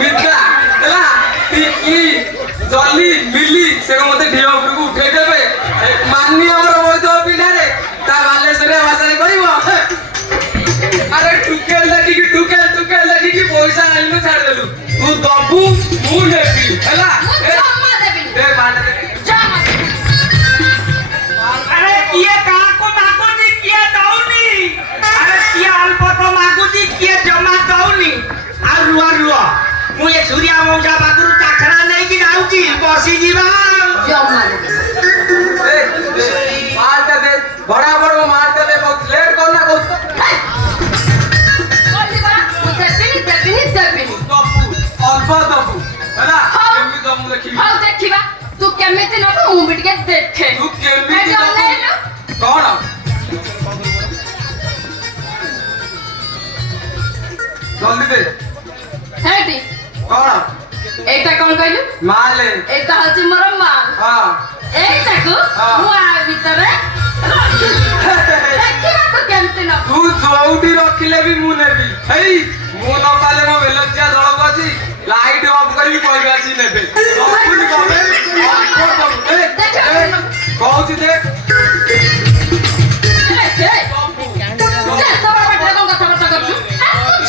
मित्रा हला टिकी जल्दी मिली से मते ढियो ऊपर को उठे देबे माननी हमर वैध पिढा रे ता बालेश्वर भाषा रे कहइबो अरे टुकेल लगी कि टुकेल लगी कि पैसा आइनु छाड़ देलु तू दबु मु नेबी हला जम्मा देबी दे बांट दे जम्मा अरे किए काको मागुजी किए दौनी अरे किए अल्प तो मागुजी किए जमा दौनी आ रुआ मु ये सूर्या मौजा बागुरु टाखरा नहीं कि जाउची बसी जीवा जम्मा ए मार दे बराबर वो मार दे बहुत लेट कर ना कहू बोली बा देबिनी दबु अल्प दबु हला केमी दमु देखि हां देखिबा तू केमिति न मु बिटके देखे तू केमी दबु कौन जल्दी दे हेटी कौन एटा कोन कहलु माले एटा हची मोर मां हां एटा को मु आ भीतरे देखिबा तू केमिति न तू जोउडी रखिले भी मु नेबी हेई मु न पाले मो बेलजिया दळक अछि लाइट ऑफ करी कोई आसी नेबे सबुनी कबे कहउछि देख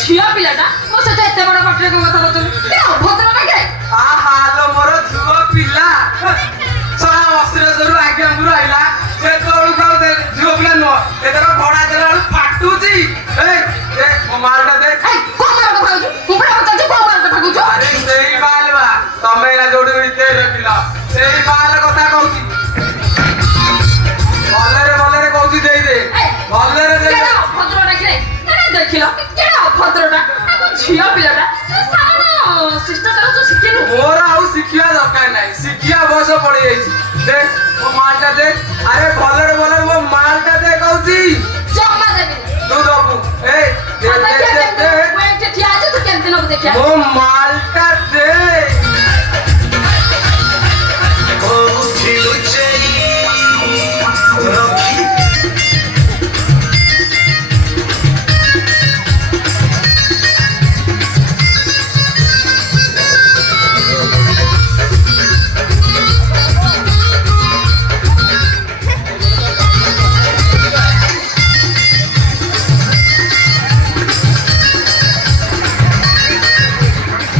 झिया पिलाटा मो से एते बड़ पाटरे को कथा बतल के अभद्र लागे आ हालो मोर जुओ पिला सहा वस्त्र जरू आगे हमरु आइला से तोळु खाउ दे जुओ पिला न एतर भडा देला फाटुची ए देख मो मालटा देख ए कोन मार कथा कहू कुपड़ा बच्चा को मार कथा कहू अरे सेही बालवा तमे ना जोडी विते रखिला सेही बाल कथा कहउची भलरे कहउची देई दे भलरे दे केडा अभद्र लागे केडा देखिलो केडा अभद्रटा झिया पिलाटा सारा सिस्टर तर जो शिखेनु मोर आउ शिखिया दरकार नाही शिखिया बस पड़ी जाईची देख वो मालटा देख अरे भलरे वो मालटा दे कहउची जम्मा देबी तू दबु ए दे मैं ठिया आज तू केमते न देखिया वो माल